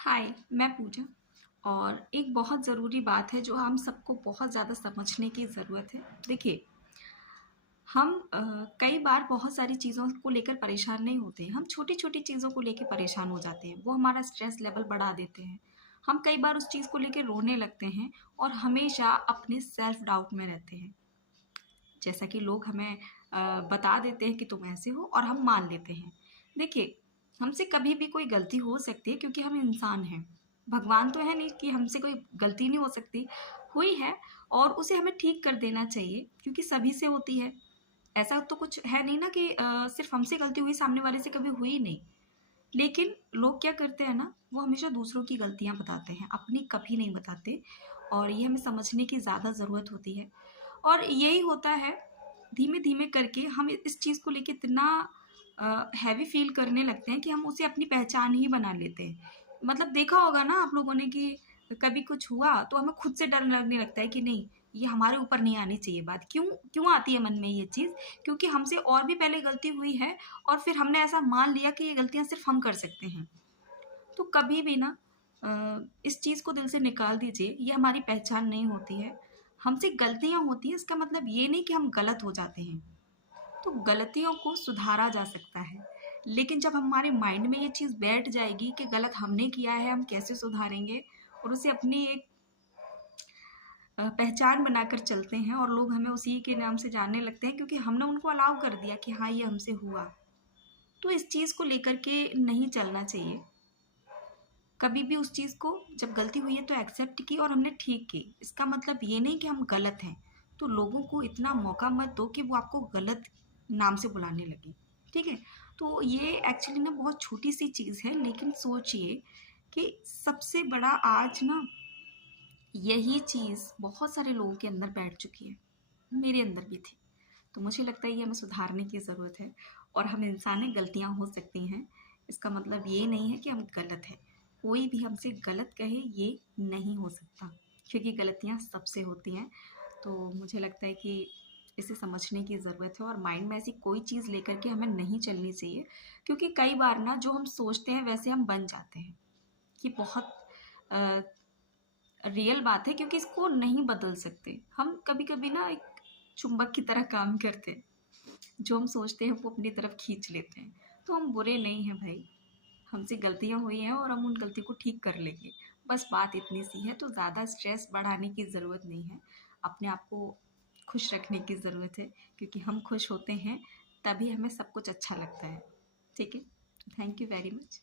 हाय, मैं पूजा। और एक बहुत ज़रूरी बात है जो हम सबको बहुत ज़्यादा समझने की ज़रूरत है। देखिए, हम कई बार बहुत सारी चीज़ों को लेकर परेशान नहीं होते हैं, हम छोटी-छोटी चीज़ों को लेके परेशान हो जाते हैं, वो हमारा स्ट्रेस लेवल बढ़ा देते हैं। हम कई बार उस चीज़ को लेके रोने लगते हैं और हमेशा अपने सेल्फ डाउट में रहते हैं। जैसा कि लोग हमें बता देते हैं कि तुम ऐसे हो और हम मान लेते हैं। देखिए, हमसे कभी भी कोई गलती हो सकती है क्योंकि हम इंसान हैं। भगवान तो है नहीं कि हमसे कोई गलती नहीं हो सकती, हुई है और उसे हमें ठीक कर देना चाहिए क्योंकि सभी से होती है। ऐसा तो कुछ है नहीं ना कि सिर्फ़ हमसे गलती हुई, सामने वाले से कभी हुई ही नहीं। लेकिन लोग क्या करते हैं ना, वो हमेशा दूसरों की गलतियाँ बताते हैं, अपनी कभी नहीं बताते और ये हमें समझने की ज़्यादा ज़रूरत होती है। और यही होता है, धीमे-धीमे करके हम इस चीज़ को लेके इतना हैवी फ़ील करने लगते हैं कि हम उसे अपनी पहचान ही बना लेते हैं। मतलब देखा होगा ना आप लोगों ने कि कभी कुछ हुआ तो हमें खुद से डर लगने लगता है कि नहीं, ये हमारे ऊपर नहीं आनी चाहिए बात। क्यों क्यों आती है मन में ये चीज़? क्योंकि हमसे और भी पहले गलती हुई है और फिर हमने ऐसा मान लिया कि ये गलतियाँ सिर्फ़ हम कर सकते हैं। तो कभी भी ना इस चीज़ को दिल से निकाल दीजिए, ये हमारी पहचान नहीं होती है। हमसे गलतियाँ होती हैं, इसका मतलब ये नहीं कि हम गलत हो जाते हैं। तो गलतियों को सुधारा जा सकता है, लेकिन जब हमारे माइंड में ये चीज़ बैठ जाएगी कि गलत हमने किया है, हम कैसे सुधारेंगे और उसे अपनी एक पहचान बनाकर चलते हैं और लोग हमें उसी के नाम से जानने लगते हैं क्योंकि हमने उनको अलाउ कर दिया कि हाँ, ये हमसे हुआ। तो इस चीज़ को लेकर के नहीं चलना चाहिए। कभी भी उस चीज़ को जब गलती हुई है तो एक्सेप्ट की और हमने ठीक की। इसका मतलब ये नहीं कि हम गलत हैं। तो लोगों को इतना मौका मत दो कि वो आपको गलत नाम से बुलाने लगे। ठीक है? तो ये एक्चुअली ना बहुत छोटी-सी चीज़ है, लेकिन सोचिए कि सबसे बड़ा आज ना यही चीज़ बहुत सारे लोगों के अंदर बैठ चुकी है। मेरे अंदर भी थी। तो मुझे लगता है ये हमें सुधारने की ज़रूरत है और हम इंसान हैं, गलतियाँ हो सकती हैं। इसका मतलब ये नहीं है कि हम गलत हैं। कोई भी हमसे गलत कहे ये नहीं हो सकता क्योंकि गलतियाँ सबसे होती हैं। तो मुझे लगता है कि इसे समझने की ज़रूरत है और माइंड में ऐसी कोई चीज़ लेकर के हमें नहीं चलनी चाहिए क्योंकि कई बार ना जो हम सोचते हैं वैसे हम बन जाते हैं। ये बहुत अ, रियल बात है क्योंकि इसको नहीं बदल सकते। हम कभी-कभी ना एक चुंबक की तरह काम करते हैं। जो हम सोचते हैं वो अपनी तरफ खींच लेते हैं। तो हम बुरे नहीं हैं भाई, हमसे गलतियाँ हुई हैं और हम उन गलतियों को ठीक कर लेंगे। बस बात इतनी सी है, तो ज़्यादा स्ट्रेस बढ़ाने की ज़रूरत नहीं है। अपने आप को खुश रखने की ज़रूरत है क्योंकि हम खुश होते हैं तभी हमें सब कुछ अच्छा लगता है। ठीक है? Thank you very much.